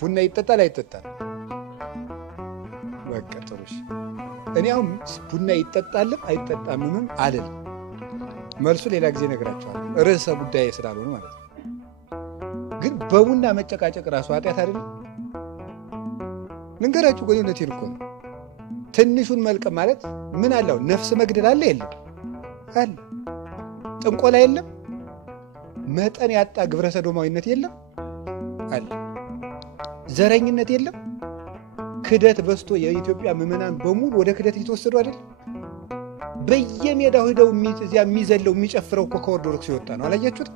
ቡና ይጠጣል አይጠጣም? በቃ ጥሩሽ። እኔ አሁን ቡና ይጠጣልም አይጠጣምም አልልም። መልሱ ሌላ ጊዜ እነግራቸዋለሁ፣ ርዕሰ ጉዳይ ስላልሆነ ማለት ነው። ግን በቡና መጨቃጨቅ ራሱ ኃጢአት አይደለም? ልንገራችሁ፣ ጎኔነቴን እኮ ነው። ትንሹን መልቀም ማለት ምን አለው? ነፍስ መግደል አለ የለም? አለ። ጥንቆላ የለም? መጠን ያጣ ግብረ ሰዶማዊነት የለም? አለ። ዘረኝነት የለም? ክደት በስቶ የኢትዮጵያ ምዕመናን በሙሉ ወደ ክደት እየተወሰዱ አይደለም? በየሜዳው ሄደው እዚያ የሚዘለው የሚጨፍረው እኮ ከኦርቶዶክስ የወጣ ነው። አላያችሁት?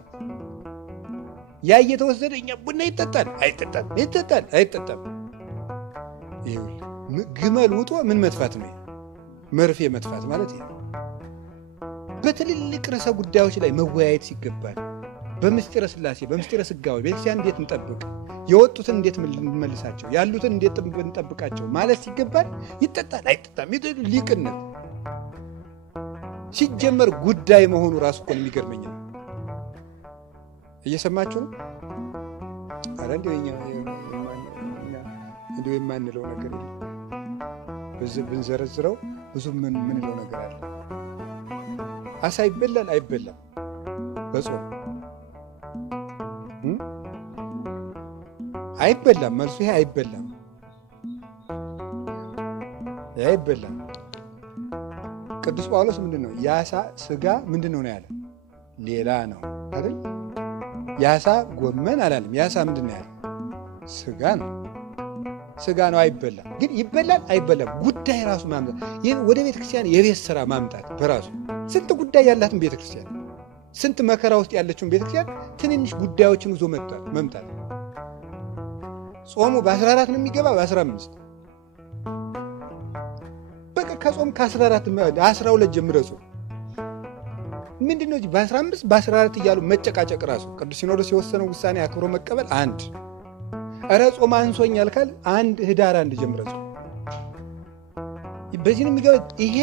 ያ እየተወሰደ እኛ ቡና ይጠጣል አይጠጣም፣ ይጠጣል አይጠጣም። ግመል ውጦ ምን መጥፋት ነው? መርፌ መጥፋት ማለት ይሄ። በትልልቅ ርዕሰ ጉዳዮች ላይ መወያየት ሲገባል፣ በምስጢረ ሥላሴ በምስጢረ ሥጋዌ ቤተክርስቲያን እንዴት እንጠብቅ፣ የወጡትን እንዴት እንመልሳቸው፣ ያሉትን እንዴት እንጠብቃቸው ማለት ሲገባል ይጠጣል አይጠጣም። ሊቅነት ሲጀመር ጉዳይ መሆኑ ራሱ እኮ የሚገርመኝ ነው። እየሰማችሁ ነው? አረ እንዲሁ የማንለው ነገር የለም። ብንዘረዝረው ብዙ ምንለው ነገር አለ። አሳ ይበላል አይበላም? በጾም አይበላም። መልሱ ይሄ አይበላም፣ ይሄ አይበላም። ቅዱስ ጳውሎስ ምንድን ነው የአሳ ስጋ ምንድን ነው ያለ? ሌላ ነው አይደል? የአሳ ጎመን አላለም። የአሳ ምንድን ነው ያለ? ስጋ ነው። ስጋ ነው፣ አይበላም። ግን ይበላል አይበላም ጉዳይ ራሱ ማምጣት፣ ወደ ቤተ ክርስቲያን የቤት ስራ ማምጣት በራሱ ስንት ጉዳይ ያላትን ቤተ ክርስቲያን፣ ስንት መከራ ውስጥ ያለችውን ቤተ ክርስቲያን ትንንሽ ጉዳዮችን ይዞ መምጣት። ጾሙ በ14 ነው የሚገባ በ15 በቃ ከጾም ከ14 12 ጀምረ ጾም ምንድን ነው በ15 በ14 እያሉ መጨቃጨቅ ራሱ ቅዱስ ሲኖዶስ የወሰነው ውሳኔ አክብሮ መቀበል አንድ። እረ ጾም አንሶኛል ካል አንድ ህዳር 1 ጀምረ ጾም። በዚህ ነው የሚገባ። ይሄ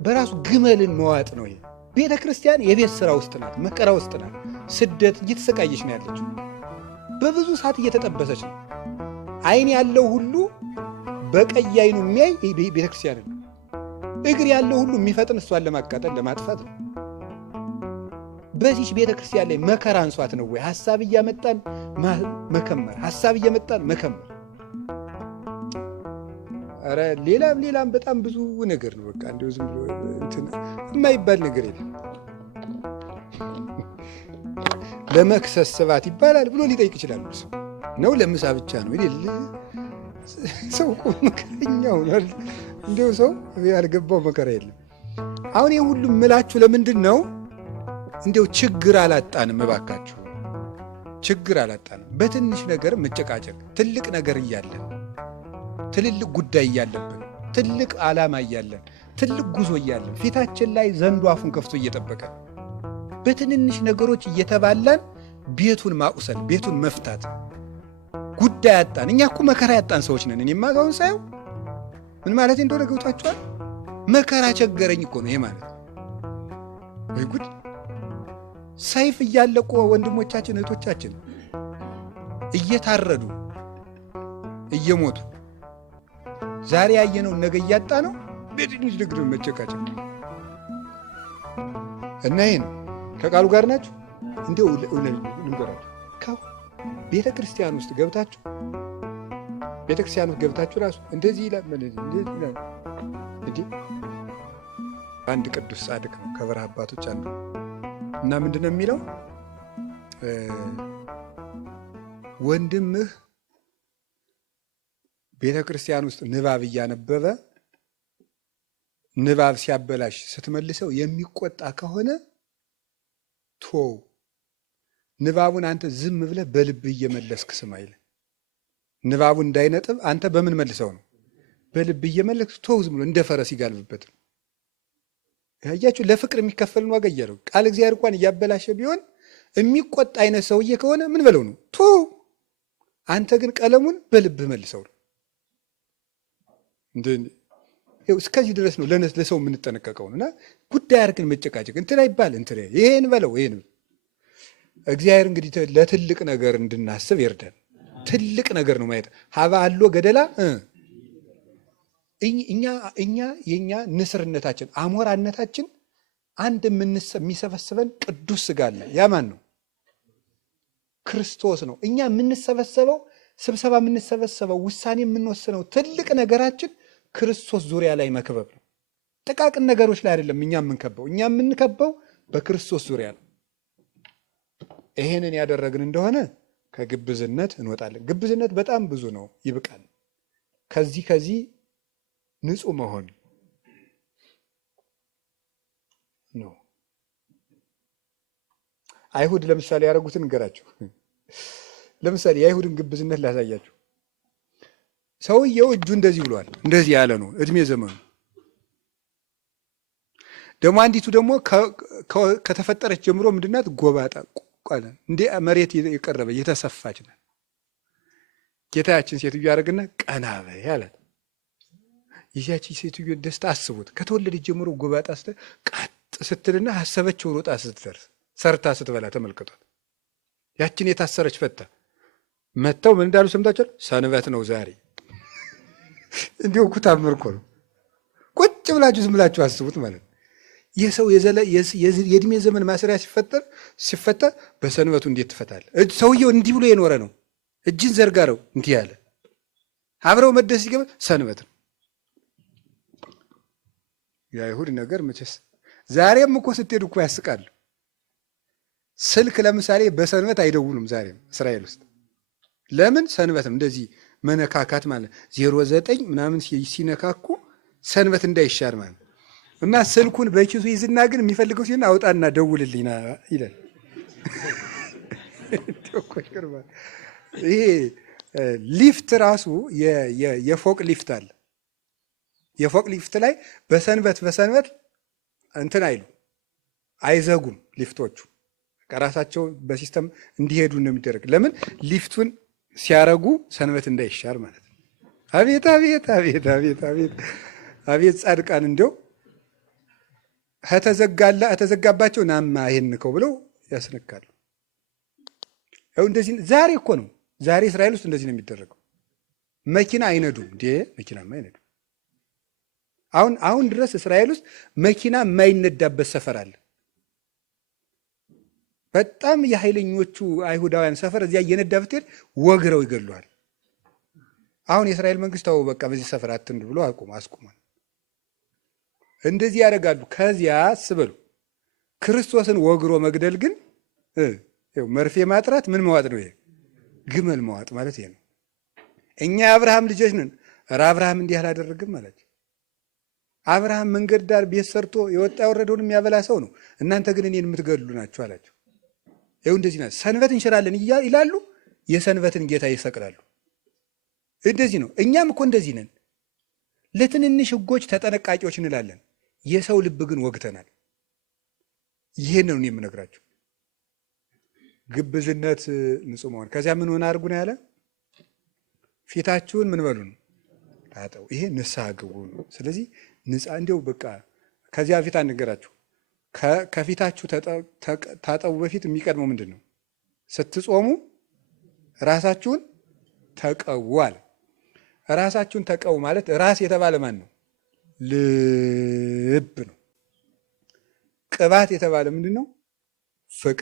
በራሱ ግመልን መዋጥ ነው። ይሄ ቤተ ክርስቲያን የቤት ስራ ውስጥ ናት፣ መከራ ውስጥ ናት። ስደት እየተሰቃየች ነው ያለችው። በብዙ ሰዓት እየተጠበሰች ነው። አይን ያለው ሁሉ በቀይ አይኑ የሚያይ ቤተ ክርስቲያን ነው። እግር ያለው ሁሉ የሚፈጥን እሷን ለማቃጠል ለማጥፋት ነው። በዚች ቤተ ክርስቲያን ላይ መከራ አንሷት ነው ወይ? ሐሳብ እያመጣን መከመር፣ ሐሳብ እያመጣን መከመር። ኧረ ሌላም በጣም ብዙ ነገር ነው። በቃ እንደው ዝም ብሎ እንትን የማይባል ነገር የለም። ለመክሰስ ስባት ይባላል ብሎ ሊጠይቅ ይችላል። ነው ለምሳ ብቻ ነው ይል ሰው እኮ መከረኛው ነው። እንደው ሰው ያልገባው መከራ የለም። አሁን ይሄ ሁሉ ምላችሁ ለምንድን ነው? እንደው ችግር አላጣንም፣ እባካችሁ ችግር አላጣንም። በትንሽ ነገር መጨቃጨቅ፣ ትልቅ ነገር እያለን፣ ትልልቅ ጉዳይ እያለብን፣ ትልቅ ዓላማ እያለን፣ ትልቅ ጉዞ እያለን ፊታችን ላይ ዘንዶ አፉን ከፍቶ እየጠበቀ በትንንሽ ነገሮች እየተባላን ቤቱን ማቁሰል፣ ቤቱን መፍታት፣ ጉዳይ ያጣን። እኛ እኮ መከራ ያጣን ሰዎች ነን። እኔማ አሁን ሳየው ምን ማለት እንደሆነ ገብቷችኋል? መከራ ቸገረኝ እኮ ነው ይሄ ማለት። ወይ ጉድ! ሰይፍ እያለቁ ወንድሞቻችን እህቶቻችን እየታረዱ እየሞቱ ዛሬ ያየነው ነገ እያጣ ነው። በትንሽ ነገር መጨቃጨቅ እና ይሄን ከቃሉ ጋር ናችሁ። እንደው ልንገራችሁ፣ ቤተ ክርስቲያን ውስጥ ገብታችሁ ራሱ እንደዚህ ይላል እንዴ። አንድ ቅዱስ ጻድቅ ነው ከበረሃ አባቶች አንዱ እና ምንድን ነው የሚለው? ወንድምህ ቤተ ክርስቲያን ውስጥ ንባብ እያነበበ ንባብ ሲያበላሽ ስትመልሰው የሚቆጣ ከሆነ ቶው፣ ንባቡን አንተ ዝም ብለህ በልብህ እየመለስክ ስማ ይለ። ንባቡ እንዳይነጥብ አንተ በምን መልሰው ነው? በልብህ እየመለስክ ቶው፣ ዝም ብሎ እንደ ፈረስ ይጋልብበት ነው። ያያችሁ ለፍቅር የሚከፈልን ዋጋ እያለው ቃል እግዚአብሔር እንኳን እያበላሸ ቢሆን የሚቆጣ አይነት ሰውዬ ከሆነ ምን በለው ነው? ቶው፣ አንተ ግን ቀለሙን በልብህ መልሰው ነው። እስከዚህ ድረስ ነው ለሰው የምንጠነቀቀው እና ጉዳይ አድርገን መጨቃጨቅ እንትን አይባል እንትን ይሄን በለው ይሄን። እግዚአብሔር እንግዲህ ለትልቅ ነገር እንድናስብ ይርዳን። ትልቅ ነገር ነው ማየት። ሀባ አሎ ገደላ እኛ የኛ ንስርነታችን አሞራነታችን አንድ የሚሰበስበን ቅዱስ ስጋ አለ። ያ ማን ነው? ክርስቶስ ነው። እኛ የምንሰበሰበው ስብሰባ የምንሰበሰበው ውሳኔ የምንወስነው ትልቅ ነገራችን ክርስቶስ ዙሪያ ላይ መክበብ ነው። ጥቃቅን ነገሮች ላይ አይደለም እኛ የምንከበው። እኛ የምንከበው በክርስቶስ ዙሪያ ነው። ይሄንን ያደረግን እንደሆነ ከግብዝነት እንወጣለን። ግብዝነት በጣም ብዙ ነው፣ ይብቃል። ከዚህ ንጹህ መሆን ነው። አይሁድ ለምሳሌ ያደረጉትን እንገራችሁ። ለምሳሌ የአይሁድን ግብዝነት ላሳያችሁ። ሰውየው እጁ እንደዚህ ብሏል፣ እንደዚህ ያለ ነው እድሜ ዘመኑ። ደግሞ አንዲቱ ደግሞ ከተፈጠረች ጀምሮ ምንድናት? ጎባጣ ቋለ እንደ መሬት የቀረበ የተሰፋች ናት። ጌታችን ሴትዮ ያደርግና ቀና በይ አላት። ይዛች ሴትዮ ደስታ አስቡት። ከተወለደች ጀምሮ ጎባጣ ቀጥ ስትልና ሀሰበችው ሮጣ ስትደርስ ሰርታ ስትበላ ተመልከቷት። ያችን የታሰረች ፈታ መተው ምን እንዳሉ ሰምታችኋል? ሰንበት ነው ዛሬ። እንዲሁ እኮ ታምር እኮ ነው። ቁጭ ብላችሁ ዝም ብላችሁ አስቡት ማለት ነው። የሰው የእድሜ ዘመን ማሰሪያ ሲፈታ በሰንበቱ እንዴት ትፈታለህ? ሰውየው እንዲህ ብሎ የኖረ ነው። እጅን ዘርጋረው እንዲህ ያለ አብረው መደስ ሲገባ ሰንበት ነው። የአይሁድ ነገር መቼስ ዛሬም እኮ ስትሄዱ እኮ ያስቃሉ። ስልክ ለምሳሌ በሰንበት አይደውሉም ዛሬም እስራኤል ውስጥ። ለምን? ሰንበትም እንደዚህ መነካካት ማለት 09 ምናምን ሲነካኩ ሰንበት እንዳይሻር ማለት እና ስልኩን በኪሱ ይዝና ግን የሚፈልገው ሲሆን አውጣና ደውልልኝ ይላል። ይሄ ሊፍት ራሱ የፎቅ ሊፍት አለ። የፎቅ ሊፍት ላይ በሰንበት እንትን አይሉ አይዘጉም ሊፍቶቹ ራሳቸው በሲስተም እንዲሄዱ ነው የሚደረግ። ለምን? ሊፍቱን ሲያረጉ ሰንበት እንዳይሻር ማለት ነው። አቤት አቤት አቤት አቤት አቤት አቤት ጻድቃን እንደው ከተዘጋባቸው ናማ ይሄንከው ብለው ያስነካሉ። ያው እንደዚህ ዛሬ እኮ ነው። ዛሬ እስራኤል ውስጥ እንደዚህ ነው የሚደረገው። መኪና አይነዱም እንዴ? መኪናማ አይነዱም። አሁን ድረስ እስራኤል ውስጥ መኪና የማይነዳበት ሰፈር አለ። በጣም የኃይለኞቹ አይሁዳውያን ሰፈር እዚያ እየነዳ ብትሄድ ወግረው ይገሉሃል። አሁን የእስራኤል መንግስት ታው በቃ በዚህ ሰፈር አትንዱ ብሎ አስቁሟል። እንደዚህ ያደርጋሉ። ከዚያ አስበሉ ክርስቶስን ወግሮ መግደል ግን መርፌ ማጥራት ምን መዋጥ ነው? ይሄ ግመል መዋጥ ማለት ይሄ ነው። እኛ የአብርሃም ልጆች ነን። ኧረ አብርሃም እንዲህ አላደረግም አላቸው። አብርሃም መንገድ ዳር ቤት ሰርቶ የወጣ የወረደውን የሚያበላ ሰው ነው። እናንተ ግን እኔን የምትገድሉ ናችሁ አላቸው። ይኸው እንደዚህ ናት። ሰንበት እንሽራለን ይላሉ፣ የሰንበትን ጌታ ይሰቅላሉ። እንደዚህ ነው። እኛም እኮ እንደዚህ ነን። ለትንንሽ ሕጎች ተጠነቃቂዎች እንላለን። የሰው ልብ ግን ወግተናል። ይሄን ነው የምነግራችሁ። ግብዝነት ንጹህ መሆን። ከዚያ ምን ሆነ አድርጉ ነው ያለ? ፊታችሁን ምን በሉ ነው? ታጠቡ። ይሄ ንስሐ ግቡ ነው። ስለዚህ እንዲያው በቃ ከዚያ ፊት አንገራችሁ። ከፊታችሁ ታጠቡ በፊት የሚቀድመው ምንድን ነው? ስትጾሙ ራሳችሁን ተቀቡ አለ። ራሳችሁን ተቀቡ ማለት ራስ የተባለ ማን ነው? ልብ ነው። ቅባት የተባለ ምንድን ነው? ፍቅር